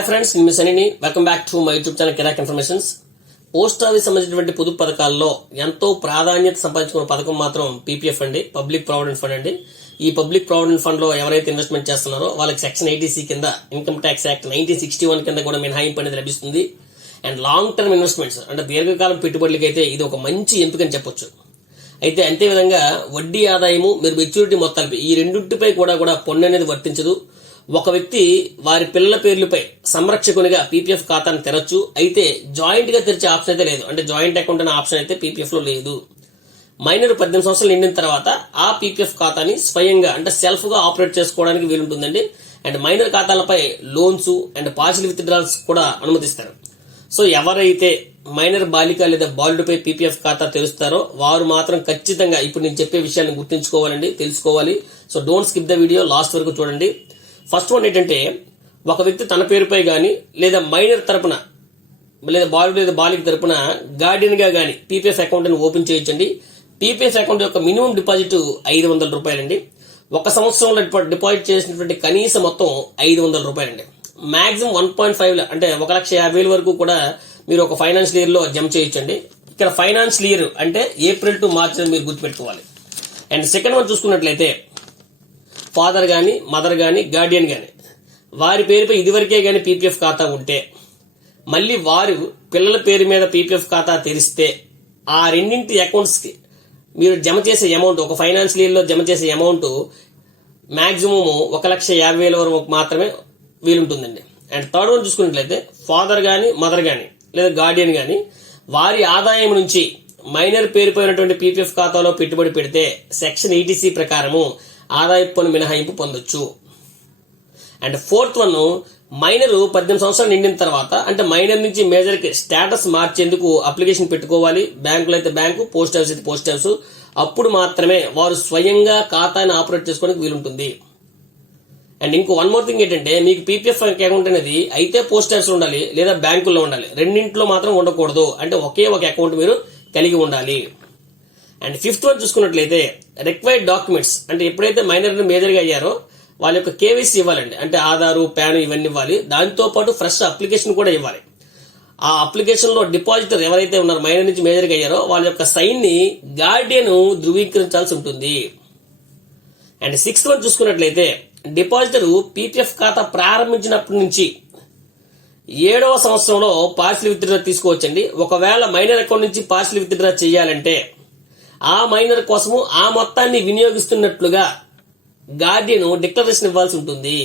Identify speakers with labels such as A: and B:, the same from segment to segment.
A: Hi friends miss me welcome back to my YouTube channel Kirak informations post office సంబంధించినటువంటి పొదుపు పథకాల్లో ఎంతో ప్రాధాన్యత సంపాదించుకున్న పథకం మాత్రం పీపీఎఫ్ అండి. పబ్లిక్ ప్రావిడెంట్ ఫండ్ అండి. ఈ పబ్లిక్ ప్రావిడెంట్ ఫండ్లో ఎవరైతే ఇన్వెస్ట్మెంట్ చేస్తున్నారో వాళ్ళకి సెక్షన్ ఎయిటీసీ కింద income tax act nineteen sixty one కింద కూడా మినహాయింపు అనేది లభిస్తుంది. అండ్ లాంగ్ టర్మ్ ఇన్వెస్ట్మెంట్స్ అంటే దీర్ఘకాలం పెట్టుబడులకి అయితే ఇది ఒక మంచి ఎంపిక అని చెప్పొచ్చు. అయితే అంతే విధంగా వడ్డీ ఆదాయము మీరు మెచ్యూరిటీ మొత్తాలపై ఈ రెండింటిపై కూడా కూడా పన్ను అనేది వర్తించదు. ఒక వ్యక్తి వారి పిల్లల పేర్లపై సంరక్షకునిగా పీపీఎఫ్ ఖాతాను తెరవచ్చు అయితే జాయింట్గా తెరిచే ఆప్షన్ అయితే లేదు. అంటే జాయింట్ అకౌంట్ అనే ఆప్షన్ అయితే పీపీఎఫ్లో లేదు. మైనర్ పద్దెనిమిది సంవత్సరాలు నిండిన తర్వాత ఆ పీపీఎఫ్ ఖాతాని స్వయంగా అంటే సెల్ఫ్గా ఆపరేట్ చేసుకోవడానికి వీలుంటుందండి. అండ్ మైనర్ ఖాతాలపై లోన్స్ అండ్ పార్షల్ విత్డ్రాల్స్ కూడా అనుమతిస్తారు. సో ఎవరైతే మైనర్ బాలిక లేదా బాలుడిపై పీపీఎఫ్ ఖాతా తెరుస్తారో వారు మాత్రం ఖచ్చితంగా ఇప్పుడు నేను చెప్పే విషయాన్ని గుర్తుంచుకోవాలండి తెలుసుకోవాలి. So don't skip the video last వరకు చూడండి. ఫస్ట్ వన్ ఏంటంటే ఒక వ్యక్తి తన పేరుపై గాని లేదా మైనర్ తరపున లేదా బాలుడు లేదా బాలిక తరపున గార్డియన్గా గాని పీపీఎఫ్ అకౌంట్ని ఓపెన్ చేయొచ్చండి పీపీఎస్ అకౌంట్ యొక్క మినిమం డిపాజిట్ ఐదు వందల రూపాయలండి. ఒక సంవత్సరంలో డిపాజిట్ చేసినటువంటి కనీస మొత్తం ఐదు వందల రూపాయలండి. మాక్సిమం వన్ పాయింట్ ఫైవ్ అంటే ఒక లక్ష యాభై వేల వరకు కూడా మీరు ఒక ఫైనాన్షియల్ ఇయర్లో జమ చేయొచ్చండి ఇక్కడ ఫైనాన్షియల్ ఇయర్ అంటే ఏప్రిల్ టు మార్చ్ మీరు గుర్తుపెట్టుకోవాలి. అండ్ సెకండ్ వన్ చూసుకున్నట్లయితే ఫాదర్ గాని మదర్ గాని గార్డియన్ గాని. వారి పేరుపై ఇదివరకే గాని పీపీఎఫ్ ఖాతా ఉంటే మళ్ళీ వారు పిల్లల పేరు మీద పీపీఎఫ్ ఖాతా తెరిస్తే ఆ రెండింటి అకౌంట్స్కి మీరు జమ చేసే అమౌంట్ ఒక ఫైనాన్షియల్లో జమ చేసే అమౌంట్ మాక్సిమం ఒక లక్ష యాభై వేల వరకు మాత్రమే వీలుంటుందండి. అండ్ థర్డ్ వన్ చూసుకున్నట్లయితే ఫాదర్ గాని మదర్ గాని లేదా గార్డియన్ గాని వారి ఆదాయం నుంచి మైనర్ పేరుపోయినటువంటి పీపీఎఫ్ ఖాతాలో పెట్టుబడి పెడితే సెక్షన్ ఈటీసీ ప్రకారము ఆదాయపు పన్ను మినహాయింపు పొందొచ్చు. అండ్ ఫోర్త్ వన్ మైనర్ పద్దెనిమిది సంవత్సరాలు నిండిన తర్వాత అంటే మైనర్ నుంచి మేజర్కి స్టేటస్ మార్చేందుకు అప్లికేషన్ పెట్టుకోవాలి. బ్యాంకులో అయితే బ్యాంకు పోస్ట్ ఆఫీస్ అయితే పోస్ట్ హౌస్ అప్పుడు మాత్రమే వారు స్వయంగా ఖాతాని ఆపరేట్ చేసుకోవడానికి వీలుంటుంది. అండ్ ఇంకో వన్ మోర్ థింగ్ ఏంటంటే మీకు పీపీఎఫ్ అకౌంట్ అనేది అయితే పోస్ట్ ఆఫీస్లో ఉండాలి లేదా బ్యాంకుల్లో ఉండాలి. రెండింటిలో మాత్రం ఉండకూడదు. అంటే ఒకే ఒక అకౌంట్ మీరు కలిగి ఉండాలి. అండ్ ఫిఫ్త్ వన్ చూసుకున్నట్లయితే రిక్వైర్డ్ డాక్యుమెంట్స్ అంటే ఎప్పుడైతే మైనర్ మేజర్గా అయ్యారో వాళ్ళ యొక్క కేవైసీ ఇవ్వాలండి. అంటే ఆధారు ప్యాన్ ఇవన్నీ ఇవ్వాలి. దాంతో పాటు ఫ్రెష్ అప్లికేషన్ కూడా ఇవ్వాలి. ఆ అప్లికేషన్లో డిపాజిటర్ ఎవరైతే ఉన్నారో మైనర్ నుంచి మేజర్గా అయ్యారో వాళ్ళ యొక్క సైన్ని గార్డియన్ ధృవీకరించాల్సి ఉంటుంది. అండ్ సిక్స్త్ వన్ చూసుకున్నట్లయితే డిపాజిటర్ పీపీఎఫ్ ఖాతా ప్రారంభించినప్పటి నుంచి ఏడవ సంవత్సరంలో పార్సిల్ విత్డ్రా తీసుకోవచ్చండి. ఒకవేళ మైనర్ అకౌంట్ నుంచి పార్సిల్ విత్డ్రా చేయాలంటే ఆ మైనర్ కోసము ఆ మొత్తాన్ని వినియోగిస్తున్నట్లుగా గార్డియన్ డిక్లరేషన్ ఇవ్వాల్సి ఉంటుంది.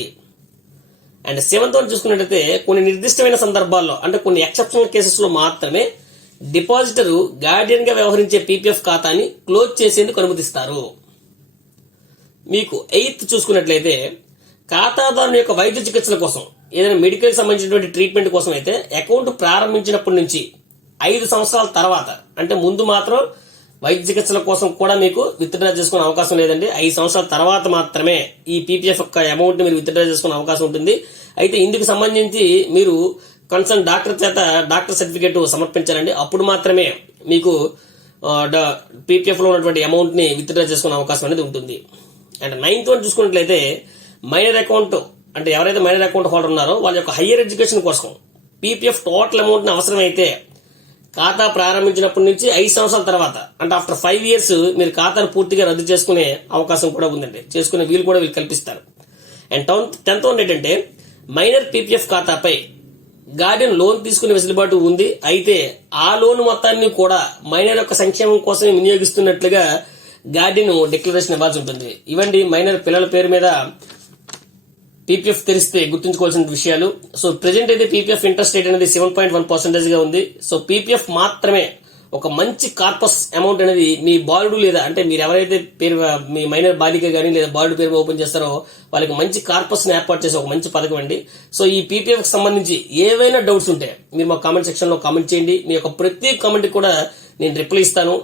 A: అండ్ సెవెంత్ వన్ చూసుకున్నట్లయితే కొన్ని నిర్దిష్టమైన సందర్భాల్లో అంటే కొన్ని ఎక్సెప్షనల్ కేసెస్లో మాత్రమే డిపాజిటర్ గార్డియన్గా వ్యవహరించే పీపీఎఫ్ ఖాతాని క్లోజ్ చేసేందుకు అనుమతిస్తారు. మీకు ఎయిత్ చూసుకున్నట్లయితే ఖాతాదారుని యొక్క వైద్య చికిత్సల కోసం ఏదైనా మెడికల్ సంబంధించినటువంటి ట్రీట్మెంట్ కోసం అయితే అకౌంట్ ప్రారంభించినప్పటి నుంచి ఐదు సంవత్సరాల తర్వాత అంటే ముందు మాత్రం వైద్య చికిత్సల కోసం కూడా మీకు విత్డ్రా చేసుకునే అవకాశం లేదండి. ఐదు సంవత్సరాల తర్వాత మాత్రమే ఈ పీపీఎఫ్ యొక్క అమౌంట్ మీరు విత్డ్రా చేసుకునే అవకాశం ఉంటుంది. అయితే ఇందుకు సంబంధించి మీరు కన్సర్న్ డాక్టర్ చేత డాక్టర్ సర్టిఫికేట్ సమర్పించాలండి. అప్పుడు మాత్రమే మీకు పీపీఎఫ్లో ఉన్నటువంటి అమౌంట్ని విత్డ్రా చేసుకునే అవకాశం అనేది ఉంటుంది. అండ్ నైన్త్ వన్ చూసుకున్నట్లయితే మైనర్ అకౌంట్ అంటే ఎవరైతే మైనర్ అకౌంట్ హోల్డర్ ఉన్నారో వాళ్ళ యొక్క హయ్యర్ ఎడ్యుకేషన్ కోసం పీపీఎఫ్ టోటల్ అమౌంట్ని అవసరమైతే ఖాతా ప్రారంభించినప్పటి నుంచి ఐదు సంవత్సరాల తర్వాత అంటే ఆఫ్టర్ ఫైవ్ ఇయర్స్ మీరు ఖాతాను పూర్తిగా రద్దు చేసుకునే అవకాశం కూడా ఉందండి. చేసుకునే వీలు కూడా వీళ్ళు కల్పిస్తారు. అండ్ టెన్త్ టెన్త్ వన్ ఏంటంటే మైనర్ పీపీఎఫ్ ఖాతాపై గార్డెన్ లోన్ తీసుకునే వెసులుబాటు ఉంది. అయితే ఆ లోన్ మొత్తాన్ని కూడా మైనర్ యొక్క సంక్షేమం కోసం వినియోగిస్తున్నట్లుగా గార్డెన్ డిక్లరేషన్ ఇవ్వాల్సి ఉంటుంది. ఇవ్వండి మైనర్ పిల్లల పేరు మీద పీపీఎఫ్ తెలిస్తే గుర్తుంచుకోవాల్సిన విషయాలు. సో ప్రెజెంట్ అయితే పీపీఎఫ్ ఇంట్రెస్ట్ రేట్ అనేది సెవెన్ పాయింట్ వన్ పర్సెంటేజ్గా ఉంది. సో పీపీఎఫ్ మాత్రమే ఒక మంచి కార్పస్ అమౌంట్ అనేది మీ బాలుడు లేదా అంటే మీరు ఎవరైతే పేరు మీ మైనర్ బాలిక గానీ లేదా బాలుడు పేరు ఓపెన్ చేస్తారో వాళ్ళకి మంచి కార్పస్ని ఏర్పాటు చేసే ఒక మంచి పథకం అండి. సో ఈ పీపీఎఫ్కి సంబంధించి ఏవైనా డౌట్స్ ఉంటే మీరు మా కామెంట్ సెక్షన్లో కామెంట్ చేయండి. మీ యొక్క ప్రతి కామెంట్ కూడా నేను రిప్లై ఇస్తాను.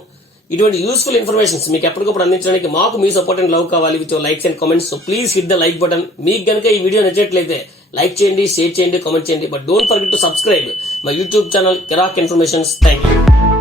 A: ఇటువంటి యూస్ఫుల్ ఇన్ఫర్మేషన్స్ మీకు ఎప్పటికప్పుడు అందించడానికి మాకు మీ సపోర్ట్ అండ్ లవ్ కావాలి. With likes and comments so please hit the like button మీకు గనక ఈ వీడియో నచ్చినట్లయితే లైక్ చేయండి షేర్ చేయండి కామెంట్ చేయండి. But don't forget to subscribe my YouTube channel Kirak informations thank you